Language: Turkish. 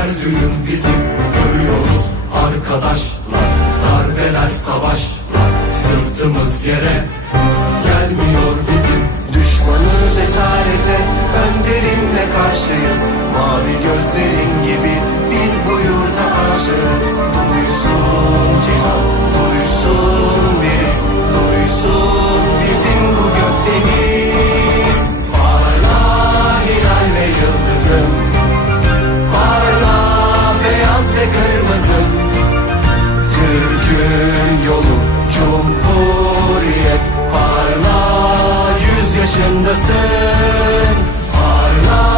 her düğün bizim Görüyoruz arkadaşlar. Darbeler savaşlar Sırtımız yere gelmiyor bizim. Düşmanız esarete Ben derimle karşıyız. Mavi gözlerin gibi başındasın. Parla